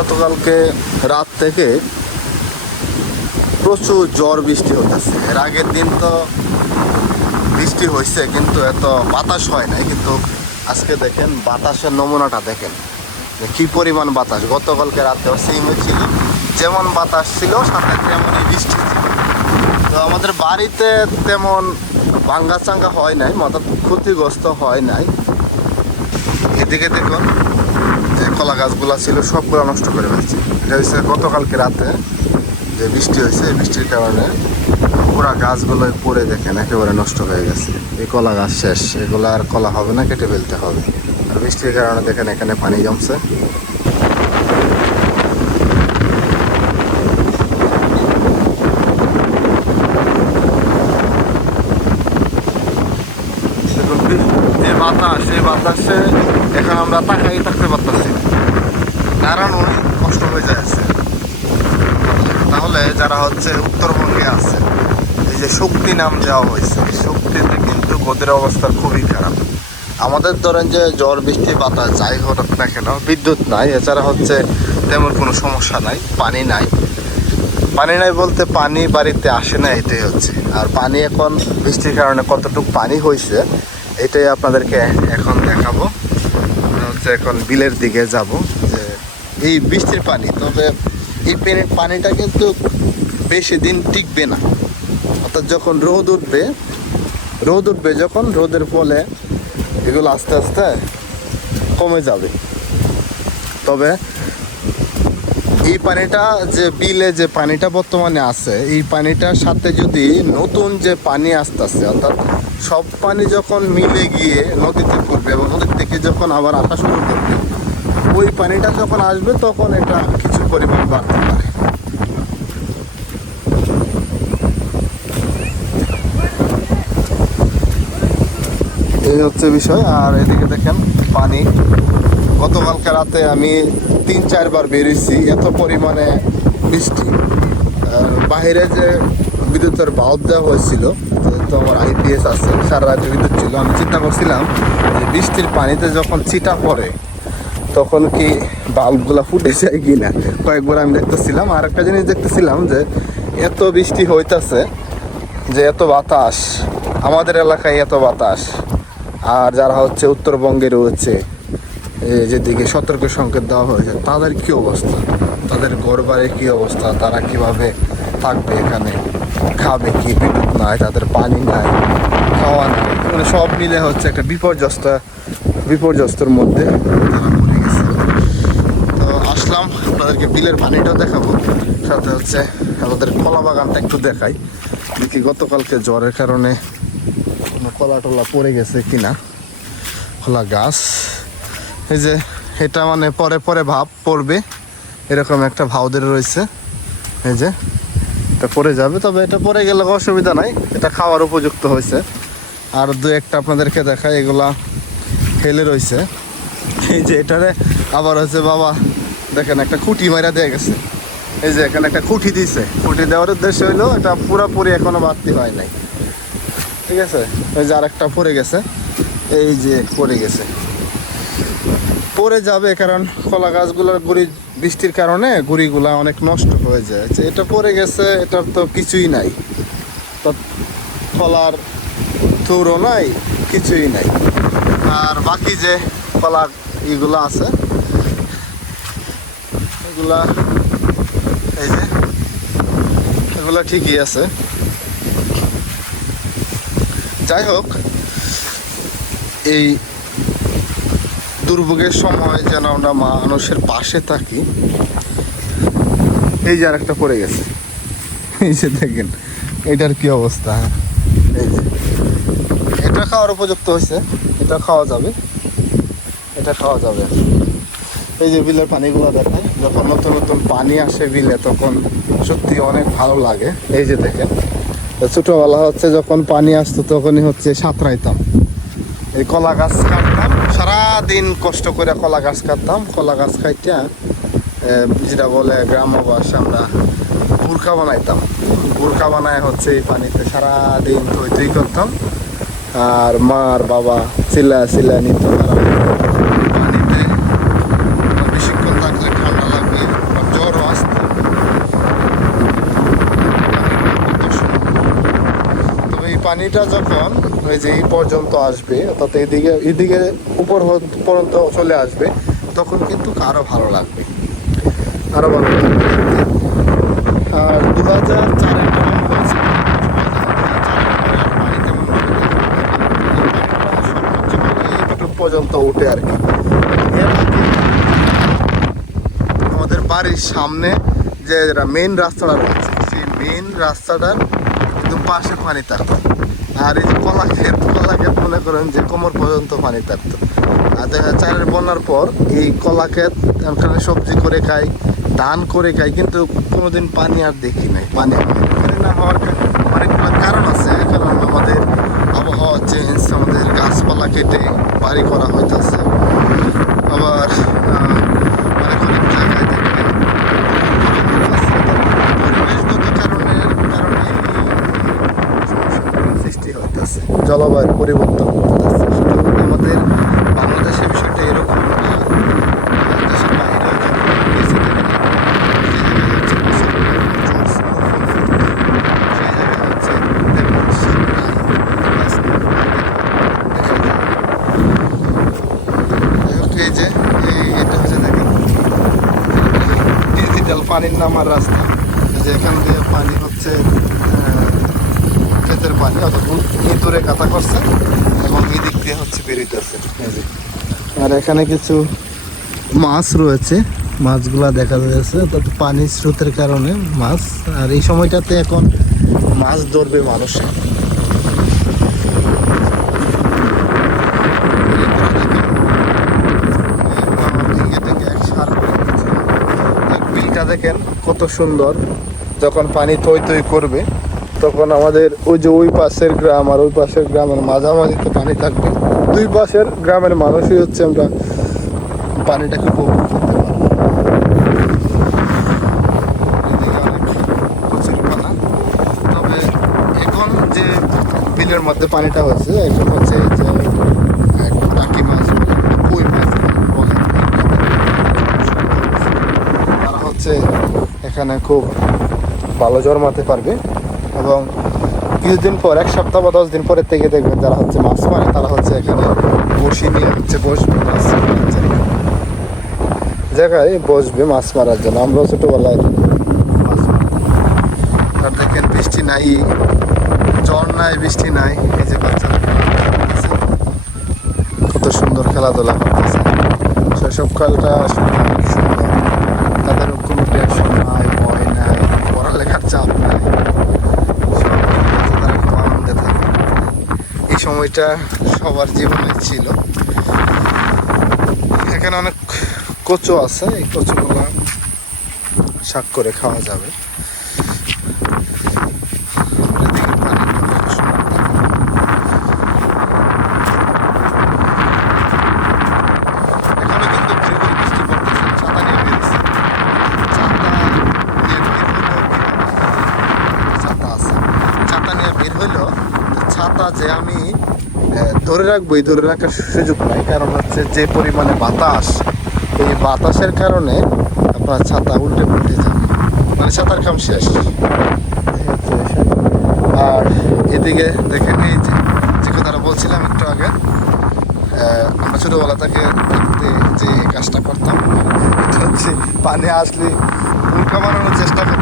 গতকালকে রাত থেকে প্রচুর ঝড় বৃষ্টি হতেছে। এর আগের দিন তো বৃষ্টি হয়েছে কিন্তু এত বাতাস হয় নাই, কিন্তু আজকে দেখেন বাতাসের নমুনাটা দেখেন যে কী পরিমাণ বাতাস। গতকালকে রাতেও সেইমই ছিল, যেমন বাতাস ছিল সাথে তেমনই বৃষ্টি ছিল। তো আমাদের বাড়িতে তেমন ভাঙ্গা চাঙ্গা হয় নাই, অর্থাৎ ক্ষতিগ্রস্ত হয় নাই। এদিকে দেখুন যে কলা গাছগুলো ছিল সবগুলো নষ্ট করে ফেলছে। এটা হচ্ছে গতকালকে রাতে যে বৃষ্টি হয়েছে, এই বৃষ্টির কারণে পুরা গাছগুলো পড়ে দেখেন একেবারে নষ্ট হয়ে গেছে। এই কলা গাছ শেষ, এগুলো আর কলা হবে না, কেটে ফেলতে হবে। আর বৃষ্টির কারণে দেখেন এখানে পানি জমছে। যে বাতাস, এই বাতাসে এখন আমরা তাকাই থাকতে পারতেছি, কারণ অনেক কষ্ট হয়ে যাচ্ছে। তাহলে যারা হচ্ছে উত্তরবঙ্গে আছে, এই যে শক্তি নাম দেওয়া হয়েছে, শক্তিতে কিন্তু ওদের অবস্থা খুবই খারাপ। আমাদের ধরেন যে ঝড় বৃষ্টি বাতাস যাই হোক না কেন, বিদ্যুৎ নাই, এছাড়া হচ্ছে তেমন কোনো সমস্যা নাই। পানি নাই, পানি নাই বলতে পানি বাড়িতে আসে না, এটাই হচ্ছে। আর পানি এখন বৃষ্টির কারণে কতটুকু পানি হয়েছে এটাই আপনাদেরকে এখন দেখাবো। হচ্ছে এখন বিলের দিকে যাব। যে এই বৃষ্টির পানি, তবে এই পানিটা কিন্তু বেশি দিন টিকবে না। অর্থাৎ যখন রোদ উঠবে যখন রোদের ফলে এগুলো আস্তে আস্তে কমে যাবে। তবে এই পানিটা যে বিলে যে পানিটা বর্তমানে আছে, এই পানিটার সাথে যদি নতুন যে পানি আসতেছে, অর্থাৎ সব পানি যখন মিলে গিয়ে নদীতে পড়বে এবং নদীর থেকে যখন আবার আসা শুরু করবে, ওই পানিটা যখন আসবে তখন এটা কিছু পরিমাণ বাড়তে পারে। এই হচ্ছে বিষয়। আর এদিকে দেখেন পানি, গতকালকে রাতে আমি 3-4 বার বেরিয়েছি, এত পরিমাণে বৃষ্টি। বাইরে যে বিদ্যুতের বাল্ব দেওয়া হয়েছিল, তো আমার আইপিএস আছে, সারা রাতে বিদ্যুৎ ছিল। আমি চিন্তা করছিলাম যে বৃষ্টির পানিতে যখন ছিটা পড়ে তখন কি বাল্বগুলো ফুটে যায় কি না, কয়েকবার আমি দেখতেছিলাম। আর একটা জিনিস দেখতেছিলাম যে এত বৃষ্টি হইতেছে, যে এত বাতাস, আমাদের এলাকায় এত বাতাস, আর যারা হচ্ছে উত্তরবঙ্গে রয়েছে যেদিকে সতর্ক সংকেত দেওয়া হয়েছে, তাদের কি অবস্থা, তাদের ঘরবাড়ির কি অবস্থা, তারা কিভাবে থাকবে, এখানে খাবে কি, বিদ্যুৎ নাই, তাদের পানি নাই, খাওয়া নাই, মানে সব মিলে হচ্ছে একটা বিপর্যস্তর মধ্যে তারা পড়ে গেছে। তো আসলাম আপনাদেরকে বিলের পানিটাও দেখাবো, সাথে হচ্ছে আমাদের কলা বাগানটা একটু দেখাই, দেখি গতকালকে জ্বরের কারণে কলা টলা পড়ে গেছে কিনা। কলা গাছ, এই যে এটা মানে পরে পরে ভাব পড়বে এরকম একটা ভাউদের রয়েছে। এই যে এটা পড়ে যাবে, তবে এটা পড়ে গেলে অসুবিধা নাই, এটা খাওয়ার উপযুক্ত হয়েছে। আর দু একটা আপনাদেরকে দেখায়, এগুলা ফেলে রয়েছে। এই যে এটারে আবার হচ্ছে বাবা দেখেন একটা খুঁটি মারা দিয়ে গেছে। এই যে এখানে একটা খুঁটি দিয়েছে, খুঁটি দেওয়ার উদ্দেশ্য হইলো এটা পুরোপুরি এখনো বাড়তি হয় নাই, ঠিক আছে। এই যে আরেকটা পড়ে গেছে, এই যে পড়ে গেছে, পড়ে যাবে, কারণ কলা গাছগুলোর গুড়ি বৃষ্টির কারণে গুড়িগুলা অনেক নষ্ট হয়ে যায়। এটা পড়ে গেছে, এটার তো কিছুই নাই, তো কলার থুরও নাই, কিছুই নাই। আর বাকি যে কলা এগুলো আছে, এগুলা এই যে এগুলা ঠিকই আছে। যাই হোক, এই দুর্ভোগের সময় যেন আমরা মানুষের পাশে থাকি। এই যে আরেকটা পড়ে গেছে, এই যে দেখেন এটার কি অবস্থা। এই যে এটা খাওয়ার উপযুক্ত হয়েছে, এটা খাওয়া যাবে, এটা খাওয়া যাবে। এই যে বিলের পানিগুলো দেখায়, যখন নতুন নতুন পানি আসে বিলে তখন সত্যি অনেক ভালো লাগে। এই যে দেখেন ছোটবেলা হচ্ছে যখন পানি আসতো তখনই হচ্ছে সাঁতরাইতাম, এই কলা গাছ কাটতাম, সারাদিন কষ্ট করে কলা গাছ কাটতাম, কলা গাছ খাইটা যেটা বলে গ্রাম্য ভাষা আমরা বুরকা বানাইতাম, বুরকা বানায় হচ্ছে এই পানিতে সারাদিন ধুই করতাম। আর মা আর বাবা চিল্লা নিত, পানিতে বেশিক্ষণ থাকলে ঠান্ডা লাগবে, পানিটা যখন ওই যে এই পর্যন্ত আসবে, অর্থাৎ এদিকে উপর পর্যন্ত চলে আসবে, তখন কিন্তু আরো ভালো লাগবে, আরো ভালো লাগবে দেখতে। আর 2004-এর যেমন হয়েছে, 2004-এর পানি তেমন ভাবে সর্বোচ্চ এইটুকু পর্যন্ত উঠে আর কি। এর আগে আমাদের বাড়ির সামনে যে মেইন রাস্তাটা রয়েছে, সেই মেইন রাস্তাটার কিন্তু পাশে পানি থাকতো। আর এই যে কলাক্ষেত মনে করেন যে কোমর পর্যন্ত পানি থাকতো। আর 2004-এর বন্যার পর এই কলাক্ষেত ওখানে সবজি করে খাই, ধান করে খাই, কিন্তু কোনোদিন পানি আর দেখি নাই। পানি না হওয়ার অনেকগুলো কারণ আছে, কারণ আমাদের আবহাওয়া চেঞ্জ, আমাদের গাছপালা কেটে বাড়ি করা হইতেছে। আবার অনেক অনেক জায়গায় দেখবেন পরিবেশগত কারণের কারণে সৃষ্টি হইতেছে, জলবায়ুর পরিবর্তন হইতেছে। শুধু আমাদের বাংলাদেশের বিষয়টা এরকম না, দেশের বাইরেও যখন গেছে সেই জায়গায় হচ্ছে তেমন শীত নাই, এই যে এটা হচ্ছে দেখেন ডিজিটাল পানির নামার রাস্তা, যে এখান দিয়ে পানি হচ্ছে ক্ষেতের পানি, অর্থাৎ ইঁদুরে কাটা করছে এবং এই দিক দিয়ে হচ্ছে বেরিতেছে। আর এখানে কিছু মাছ রয়েছে, মাছগুলা দেখা যাচ্ছে, অর্থাৎ পানির স্রোতের কারণে মাছ। আর এই সময়টাতে এখন মাছ ধরবে মানুষ। বিলটা দেখেন কত সুন্দর, যখন পানি থই থই করবে তখন আমাদের ওই যে ওই পাশের গ্রাম আর ওই পাশের গ্রামের মাঝামাঝিতে পানি থাকবে। দুই পাশের গ্রামের মানুষই হচ্ছে আমরা পানিটাকে উপভোগ করতে পারবো। এদিকে অনেক প্রচুর পানা। তবে এখন যে বিলের মধ্যে পানিটা হচ্ছে, এখন হচ্ছে যে টাকি মাছ, কই মাছ বলে, তারা হচ্ছে এখানে খুব ভালো জন্মাতে পারবে। এবং কিছুদিন পর, 1 সপ্তাহ বা 10 দিন পরের থেকে দেখবেন যারা হচ্ছে মাছ মারে, তারা হচ্ছে এখানে বসি নিয়ে হচ্ছে বসবে মাছ মারার জন্য, জায়গায় বসবে মাছ মারার জন্য। আমরাও ছোটোবেলায় মাছ মারতাম। আর দেখেন বৃষ্টি নাই, ঝড় নাই, বৃষ্টি নাই, এই যে বাচ্চারা কত সুন্দর খেলাধুলা করতেছে। শৈশবকালটা আসলে অনেক সুন্দর, তাদের কোনো টেনশন নাই, ভয় নাই, পড়ালেখার চাপ নাই, তারা খুব আনন্দে থাকে। এই সময়টা সবার জীবনে ছিল। এখানে অনেক কচু আছে, এই কচুগুলো শাক করে খাওয়া যাবে। এখনো কিন্তু ঘুরে ঘুরে বৃষ্টি পড়তেছে, ছাতা নিয়ে বেরিয়েছে। ছাতা আছে, ছাতা নিয়ে বের হইলো, ছাতা যে আমি ধরে রাখবো, এই ধরে রাখার সুযোগ নাই, কারণ হচ্ছে যে পরিমাণে বাতাস, এই বাতাসের কারণে আপনার ছাতা উল্টে পুল্টে যাবে, মানে ছাতার কাম শেষ। আর এদিকে দেখেন এই যে কথাটা বলছিলাম একটু আগে, আমরা ছোটোবেলা থেকে দেখতে যে কাজটা করতাম, হচ্ছে পানি আসলে উল্কা বানানোর চেষ্টা করতাম।